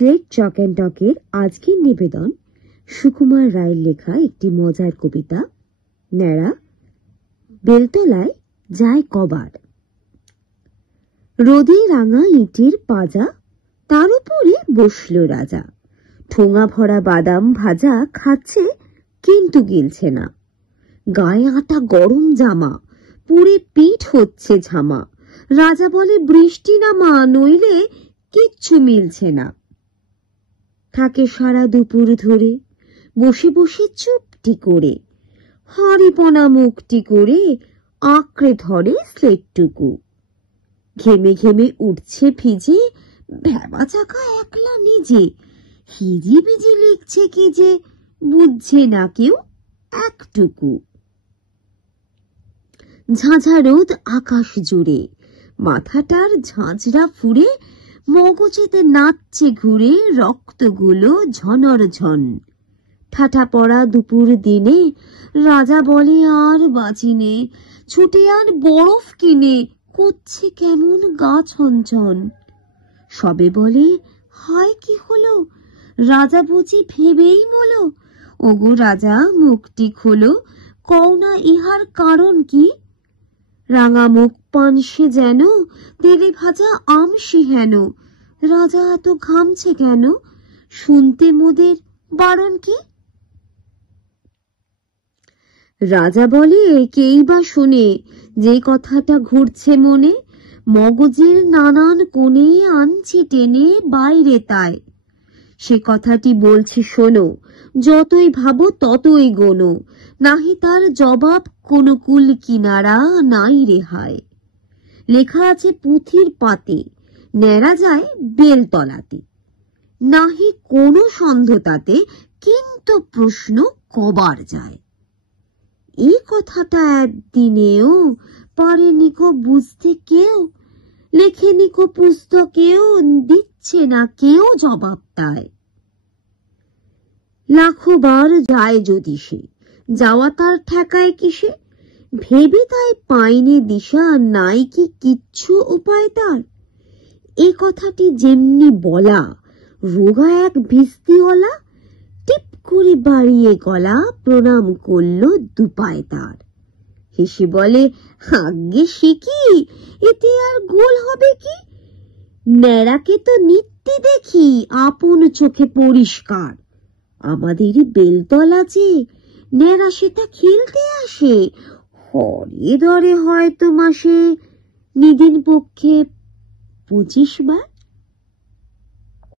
Slate Chak and টকের আজকের নিবেদন সুকুমার রায়ের লেখা একটি মজার কবিতা, ন্যাড়া। বেলতলায় যায় কবার। রোদে রাঙা ইটের পাজা, তার উপরে বসল রাজা। ঠোঙা ভরা বাদাম ভাজা খাচ্ছে, কিন্তু গিলছে না। গায়ে আটা গরম জামা, পুড়ে পিঠ হচ্ছে ঝামা। রাজা বলে বৃষ্টি নামা, নইলে কিচ্ছু মিলছে না। থাকে সারা দুপুর ধরে বসে বসে চুপটি করে, হাঁড়িপনা মুখটি করে আঁকড়ে ধরে স্লেটটুকু। ঘেমে ঘেমে উঠছে ভিজে, ভেবা চাকা একলা নিজে। হিজি বিজি লিখছে কি যে, বুঝছে না কেউ একটুকু। ঝাঁঝা রোদ আকাশ জুড়ে, মাথাটার ঝাঁঝরা ফুরে, মগজেতে নাচছে ঘুরে রক্তগুলো ঝনর ঝন। ঠাটা পড়া দুপুর দিনে রাজা বলে আর বাঁচিনে, ছুটে আর বরফ কিনে করছে কেমন গা ছনছন। সবে বলে হায় কি হলো, রাজা বুঝি ভেবেই মলো। ওগো রাজা মুখটি খোলো, কও না ইহার কারণ কি। রাঙা মুখ পানসে যেন, তেলে ভাজা আমসি হেন। রাজা এত ঘামছে কেন, শুনতে মোদের বারণ কি। রাজা বলে কেই বা শোনে, যে কথাটা ঘুরছে মনে। মগজের নানান কোণে আনছে টেনে বাইরে তাই। সে কথাটি বলছি শোনো, যতই ভাবো ততই গোনো। নাহি তার জবাব কোনো কুল কিনারা, নাই রেহাই। লেখা আছে পুঁথির পাতে, ন্যাড়া যায় বেলতলাতে। নাহি কোনো সন্দেহ তাতে, কিন্তু প্রশ্ন কবার যায়। এই কথাটা একদিনেও পারেনি কো বুঝতে কেউ। লেখেনি কো পুস্তকেও, দিচ্ছে না কেউ জবাব তাই। লাখো বার যায় যদি সে, যাওয়া তার ঠেকায় কিসে। ভেবে তাই পাইনি দিশা, নাই কি কিচ্ছু উপায় তার। এই কথাটি যেমনি বলা, রোগা এক ভিস্তিওয়ালা টিপ করে বাড়িয়ে গলা, প্রণাম করল দুপায় তার। হেসে বলে আজ্ঞে শিখি, এতে আর গোল হবে কি। ন্যাড়াকে তো নিত্যি দেখি আপন চোখে পরিষ্কার। আমাদেরই বেলতলা যে, ন্যাড়া সেটা খেলতে আসে। হরে দরে হয়তো মাসে নিদিন পক্ষে 25 বার।